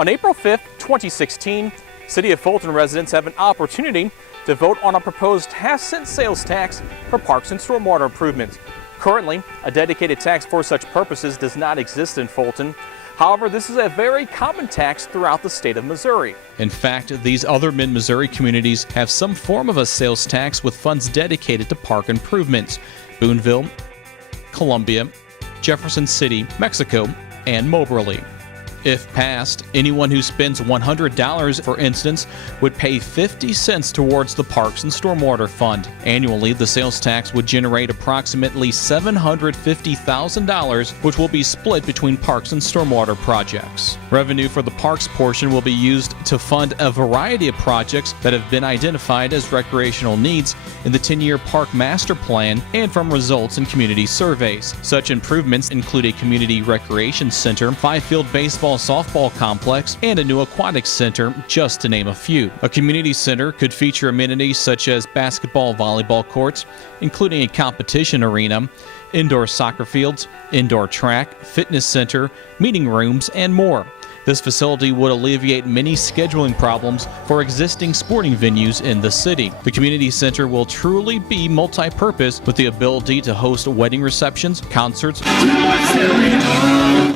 On April 5th, 2016, City of Fulton residents have an opportunity to vote on a proposed half-cent sales tax for parks and stormwater improvements. Currently, a dedicated tax for such purposes does not exist in Fulton. However, this is a very common tax throughout the state of Missouri. In fact, these other mid-Missouri communities have some form of a sales tax with funds dedicated to park improvements. Boonville, Columbia, Jefferson City, Mexico, and Moberly. If passed, anyone who spends $100, for instance, would pay 50 cents towards the Parks and Stormwater Fund. Annually, the sales tax would generate approximately $750,000, which will be split between parks and stormwater projects. Revenue for the parks portion will be used to fund a variety of projects that have been identified as recreational needs in the 10-year Park Master Plan and from results in community surveys. Such improvements include a community recreation center, 5-field baseball softball complex, and a new aquatics center, just to name a few. A community center could feature amenities such as basketball, volleyball courts, including a competition arena, indoor soccer fields, indoor track, fitness center, meeting rooms, and more. This facility would alleviate many scheduling problems for existing sporting venues in the city. The community center will truly be multi-purpose with the ability to host wedding receptions, concerts,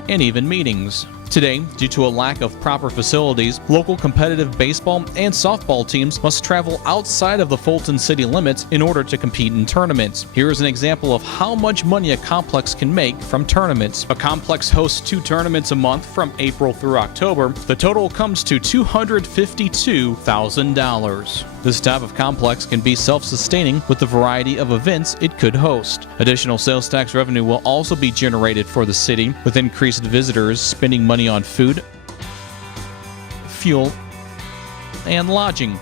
and even meetings. Today, due to a lack of proper facilities, local competitive baseball and softball teams must travel outside of the Fulton city limits in order to compete in tournaments. Here is an example of how much money a complex can make from tournaments. A complex hosts 2 tournaments a month from April through October. The total comes to $252,000. This type of complex can be self-sustaining with the variety of events it could host. Additional sales tax revenue will also be generated for the city, with increased visitors spending money on food, fuel, and lodging.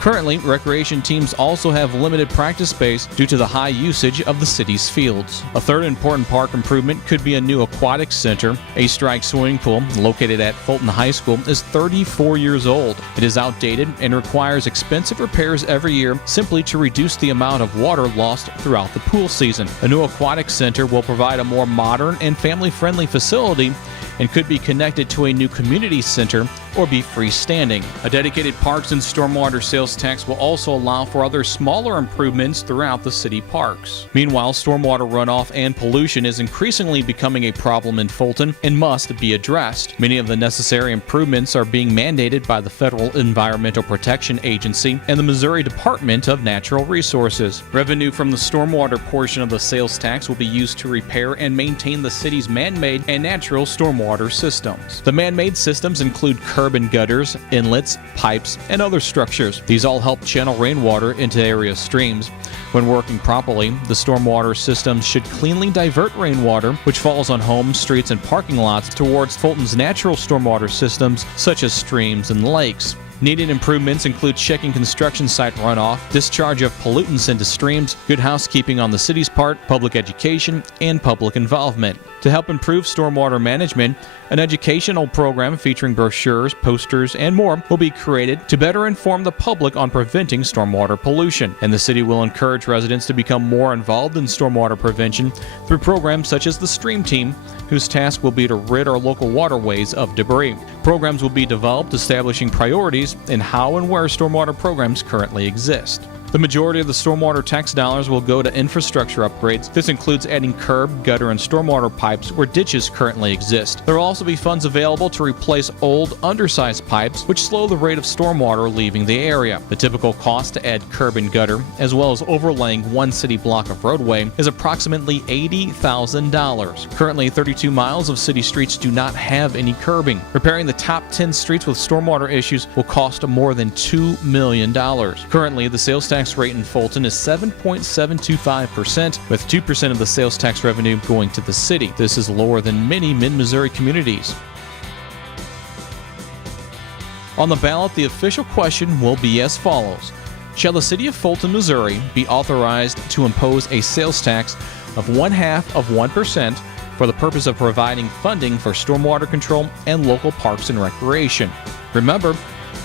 Currently, recreation teams also have limited practice space due to the high usage of the city's fields. A third important park improvement could be a new aquatic center. A strike swimming pool located at Fulton High School is 34 years old. It is outdated and requires expensive repairs every year simply to reduce the amount of water lost throughout the pool season. A new aquatic center will provide a more modern and family-friendly facility and could be connected to a new community center or be freestanding. A dedicated parks and stormwater sales tax will also allow for other smaller improvements throughout the city parks. Meanwhile, stormwater runoff and pollution is increasingly becoming a problem in Fulton and must be addressed. Many of the necessary improvements are being mandated by the Federal Environmental Protection Agency and the Missouri Department of Natural Resources. Revenue from the stormwater portion of the sales tax will be used to repair and maintain the city's man-made and natural stormwater systems. The man-made systems include curb and gutters, inlets, pipes, and other structures. These all help channel rainwater into area streams. When working properly, the stormwater systems should cleanly divert rainwater, which falls on homes, streets, and parking lots, towards Fulton's natural stormwater systems, such as streams and lakes. Needed improvements include checking construction site runoff, discharge of pollutants into streams, good housekeeping on the city's part, public education, and public involvement. To help improve stormwater management, an educational program featuring brochures, posters, and more will be created to better inform the public on preventing stormwater pollution. And the city will encourage residents to become more involved in stormwater prevention through programs such as the Stream Team, whose task will be to rid our local waterways of debris. Programs will be developed establishing priorities in how and where stormwater programs currently exist. The majority of the stormwater tax dollars will go to infrastructure upgrades. This includes adding curb, gutter, and stormwater pipes where ditches currently exist. There will also be funds available to replace old, undersized pipes, which slow the rate of stormwater leaving the area. The typical cost to add curb and gutter, as well as overlaying one city block of roadway, is approximately $80,000. Currently, 32 miles of city streets do not have any curbing. Repairing the top 10 streets with stormwater issues will cost more than $2 million. Currently, the sales tax rate in Fulton is 7.725%, with 2% of the sales tax revenue going to the city. This is lower than many mid-Missouri communities. On the ballot, the official question will be as follows. Shall the city of Fulton, Missouri be authorized to impose a sales tax of 0.5% for the purpose of providing funding for stormwater control and local parks and recreation? Remember,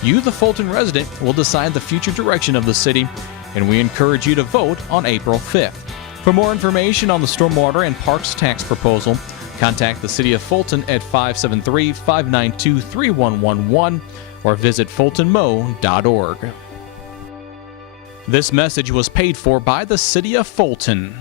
you, the Fulton resident, will decide the future direction of the city, and we encourage you to vote on April 5th. For more information on the stormwater and parks tax proposal, Contact the City of Fulton at 573-592-3111 or visit fultonmo.org. This message was paid for by the City of Fulton.